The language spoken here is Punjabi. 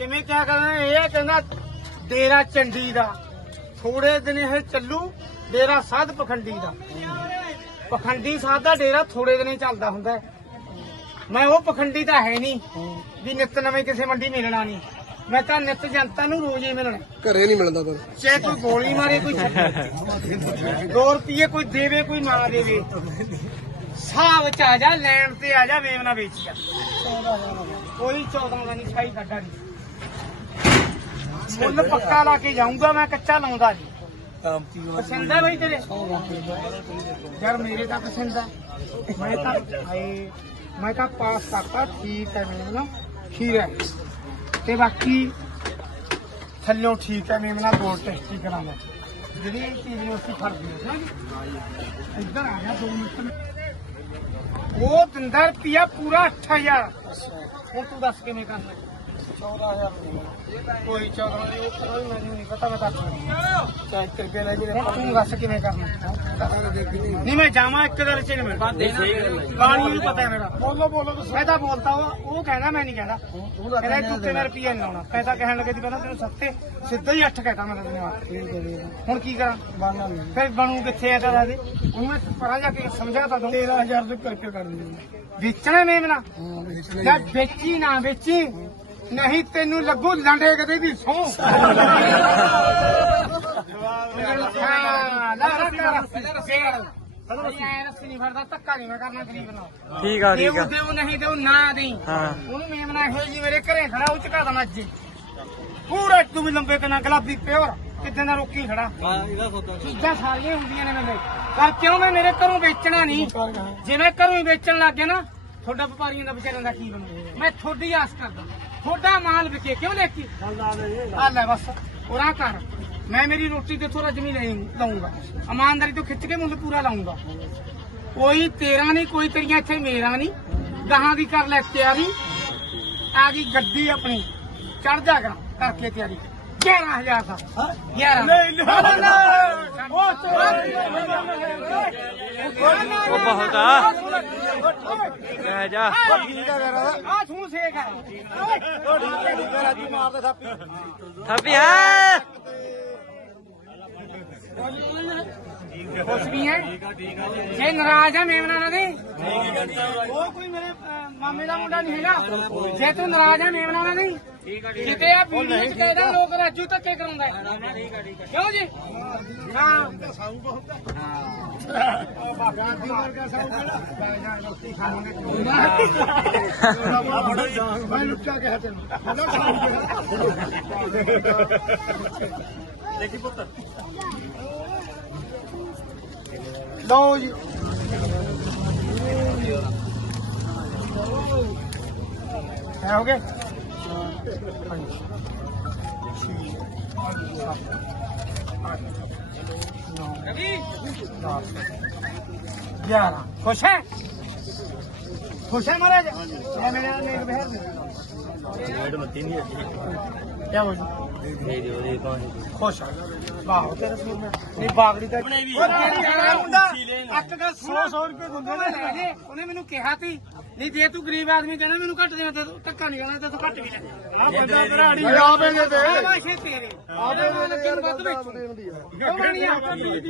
ਕਿਵੇਂ ਕਿਆ ਕਰਨਾ? ਇਹ ਕਹਿੰਦਾ ਡੇਰਾ ਚੰਡੀ ਦਾ। ਥੋੜੇ ਦਿਨ ਇਹ ਚੱਲੂ ਡੇਰਾ ਸਾਧ ਪਖੰਡੀ ਦਾ। ਪਖੰਡੀ ਸਾਧ ਦਾ ਡੇਰਾ ਥੋੜੇ ਦਿਨ ਹੀ ਚੱਲਦਾ ਹੁੰਦਾ ਹੈ। ਮੈਂ ਉਹ ਪਖੰਡੀ ਤਾਂ ਹੈ ਨਹੀਂ ਵੀ ਨਿੱਤ ਨਵੇਂ ਕਿਸੇ ਮੰਡੀ ਮਿਲਣਾ ਨਹੀਂ। ਮੈਂ ਤਾਂ ਨਿੱਤ ਜਨਤਾ ਨੂੰ ਰੋਜ਼ ਹੀ ਮਿਲਣਾ। ਘਰੇ ਨਹੀਂ ਮਿਲਦਾ ਪਰ ਚਾਹੇ ਕੋਈ ਗੋਲੀ ਮਾਰੇ ਕੋਈ ਛੱਡੇ। ਦੋ। ਰੁਪਏ ਕੋਈ ਦੇਵੇ ਕੋਈ ਨਾ ਦੇਵੇ। ਸਾਹ ਵਿੱਚ ਆ ਜਾ ਲੈਣ ਤੇ ਆ ਜਾ ਵੇਵ ਨਾ ਵੇਚ ਜਾ। ਕੋਈ 14 ਦਾ ਨਹੀਂ ਛਾਈ ਕੱਢਾ ਨਹੀਂ। ਮੁੱਲ ਪੱਕਾ ਲਾ ਕੇ ਜਾਊਂਗਾ ਮੈਂ ਕੱਚਾ ਲਾਉਂਦਾ ਪਸੰਦ ਹੈ ਬਈ ਤੇਰੇ? ਯਾਰ ਮੇਰੇ ਤਾਂ ਪਸੰਦ ਹੈ ਮੈਂ ਤਾਂ ਹਾਏ ਮੈਂ ਤਾਂ ਪਾਸ ਕਰਤਾ ਠੀਕ ਹੈ ਮੈਨੂੰ ਨਾ ਖੀਰ ਹੈ ਤੇ ਬਾਕੀ ਥੱਲੋਂ ਠੀਕ ਹੈ ਮੈਂ ਨਾ ਗੋਲ ਟੈਸਟੀ ਕਰਾਂਗਾ। ਜਿਹੜੀ ਚੀਜ਼ ਨੂੰ ਅਸੀਂ ਫਰਦੀ ਹੈ ਨਾ ਇੱਧਰ ਆ ਗਿਆ 2 ਮਿੰਟ। ਉਹ ਦਿੰਦਾ ਰੁਪਿਆ ਪੂਰਾ 8000 ਹੁਣ ਤੂੰ ਦੱਸ ਕਿਵੇਂ ਕਰਨਾ 14000 ਕੋਈ 14 ਨਹੀਂ ਉਹ ਕਰੋ ਮੈਨੂੰ ਨਹੀਂ ਪਤਾ ਮੈਂ ਦੱਸ ਚਾਹੇ ਕਰਕੇ ਲੈ ਜੇ ਤੂੰ ਦੱਸ ਕਿਵੇਂ ਕਰਨਾ। ਨਹੀਂ ਮੈਂ ਜਾਵਾਂ ਇੱਕ ਦਿਨ ਚ ਨਹੀਂ ਮੈਂ। ਬਾਣੀ ਨੂੰ ਪਤਾ ਹੈ ਮੇਰਾ। ਬੋਲੋ ਬੋਲੋ ਮੈਂ ਤਾਂ ਬੋਲਤਾ ਉਹ ਉਹ ਕਹਿੰਦਾ ਮੈਂ ਨਹੀਂ ਕਹਿੰਦਾ ਕਹਿੰਦਾ ਤੂੰ ਤੇ ਰੁਪਿਆ ਨਹੀਂ ਲਾਉਣਾ। ਪੈਸਾ ਕਹਿਣ ਲੱਗੇ ਸੀ ਕਹਿੰਦਾ ਤੈਨੂੰ ਸੱਤੇ ਸਿੱਧਾ ਹੀ 8 ਕਹਿਤਾ ਮੈਂ ਤੈਨੂੰ ਹੁਣ ਕੀ ਕਰਾਂ? ਫਿਰ ਬਣੂ ਕਿੱਥੇ ਆ ਤਾਂ ਦੱਸ ਦੇ ਹੁਣ ਮੈਂ ਪਰਾਂ ਜਾ ਕੇ ਸਮਝਾ ਤਾ ਦੂੰ 13000 ਦੇ ਕਰਕੇ ਕਰ ਵੇਚਣਾ ਮੇਮਨਾ ਜਾਂ ਵੇਚੀ ਨਾ ਵੇਚੀ? ਨਹੀਂ ਤੈਨੂੰ ਲੱਗੂ ਲੰਡੇ ਕਦੇ ਦੀ ਸੌ ਹਾਂ ਲਾ ਲਾ ਕਰ ਐ ਰਸੀ ਨਹੀਂ ਫੜਦਾ ਧੱਕਾ ਨਹੀਂ ਮੈਂ ਕਰਨਾ ਗਰੀਬ ਨਾਲ ਠੀਕ ਆ ਠੀਕ ਆ। ਦੇਉ ਨਹੀਂ ਦੇਉ ਨਾ ਦੇਈ। ਹਾਂ। ਉਹਨੂੰ ਮੇਮਨਾ ਇਹੋ ਜੀ ਮੇਰੇ ਘਰੇ ਖੜਾ ਉਹ ਚਕਾ ਦੇਣਾ ਅੱਜ। ਪੂਰਾ ਤੂੰ ਵੀ ਲੰਬੇ ਕਨਾ ਗੁਲਾਬੀ ਪਿਓਰ। ਕਿੱਦਾਂ ਦਾ ਰੋਕੀ ਖੜਾ? ਚੀਜ਼ਾਂ ਸਾਰੀਆਂ ਹੁੰਦੀਆਂ ਨੇ ਮੇਰੇ। ਪਰ ਕਿਉਂ ਮੈਂ ਮੇਰੇ ਘਰੋਂ ਵੇਚਣਾ ਨਹੀਂ? ਜੇ ਮੈਂ ਘਰੋਂ ਹੀ ਵੇਚਣ ਲੱਗ ਗਿਆ ਨਾ ਤੁਹਾਡਾ ਵਪਾਰੀਆਂ ਦਾ ਵਿਚਾਰਿਆਂ ਦਾ ਕੀ ਬਣੂ? ਮੈਂ ਤੁਹਾਡੀ ਆਸ ਕਰਦਾ। ਤੁਹਾਡਾ ਮਾਲ ਵਿਕੇ ਕਿਉਂ ਲੈ ਕੇ? ਆ ਲੈ ਬਸ ਉਰਾ ਕਰ। ਮੈਂ ਮੇਰੀ ਰੋਟੀ ਤੇ ਥੋੜਾ ਜ਼ਮੀਨ ਲੈ ਲਾਉਂਗਾ ਇਮਾਨਦਾਰੀ ਤੋਂ ਖਿੱਚ ਕੇ ਮੁੱਲ ਪੂਰਾ ਲਾਉਂਗਾ ਕੋਈ ਤੇਰਾ ਨਹੀਂ ਕੋਈ ਤੇਰੀਆਂ ਇੱਥੇ ਮੇਰਾ ਨਹੀਂ। ਗਾਹਾਂ ਦੀ ਕਰ ਲੈ ਤਿਆਰੀ। ਆ ਗਈ ਗੱਡੀ ਆਪਣੀ। ਚੜ ਜਾ ਕਰ ਕਰਕੇ ਤਿਆਰੀ। 11000 ਦਾ 11 ਨਹੀਂ ਉਹ ਬਹੁਤ ਆ ਕਹਿ ਜਾ। ਆ ਛੂ ਸੇਕ ਆ ਥੱਪੀ ਹੈ ਕੁਛ ਵੀ ਹੈ ਜੇ ਨਾਰਾਜ਼ ਹੈ ਮੇਮਨਾ ਨਾ ਦੇ ਉਹ ਕੋਈ ਮੇਰੇ ਮਾਮੇ ਦਾ ਮੁੰਡਾ ਨਹੀਂ ਹੈਗਾ ਜੇ ਤੂੰ ਨਾਰਾਜ਼ ਹੈ ਮੇਮਨਾ ਨਾ ਨਹੀਂ ਕਿਤੇ ਆ ਵੀਡੀਓ ਚ ਕਹਿੰਦਾ ਲੋਕ ਰਾਜੂ ਧੱਕੇ ਕਰਾਉਂਦਾ ਹੈ। ਕਿਉਂ ਜੀ ਹਾਂ ਮੈਂ ਲੁੱਟਾ ਕਿਹਾ ਤੈਨੂੰ ਲਓ ਜੀ। ਹੈ ਹੋ ਗਏ? ਗਿਆਰਾਂ ਖੁਸ਼ ਹੈ ਖੁਸ਼ ਹੈ ਮਹਾਰਾਜ ਇਹ ਮੇਰੇ ਨਾਲ ਨੇਕ ਬਹਿਰ ਦੇ ਜੀ ਖੁਸ਼ ਆ ਵਾਹ ਤੇਰੇ ਸੂਰ ਮੈਂ ਨਹੀਂ ਬਾਗੜੀ ਦਾ ਅੱਕ ਦਾ 100 100 ਰੁਪਏ ਦਿੰਦੇ ਨੇ ਲੈ ਜੇ ਉਹਨੇ ਮੈਨੂੰ ਕਿਹਾ ਸੀ ਨਹੀਂ ਜੇ ਤੂੰ ਗਰੀਬ ਆਦਮੀ ਕਹਿੰਦਾ ਮੈਨੂੰ ਘੱਟ ਦੇ ਤੇ ਧੱਕਾ ਨਹੀਂ ਕਰਨਾ ਤੇ ਤੂੰ ਘੱਟ ਵੀ ਲੈ ਆ। ਬੰਦਾ ਧਰਾੜੀ ਆਪੇ ਦੇ ਦੇ ਆਪੇ ਦੇ ਦੇ ਵੱਧ ਵਿੱਚ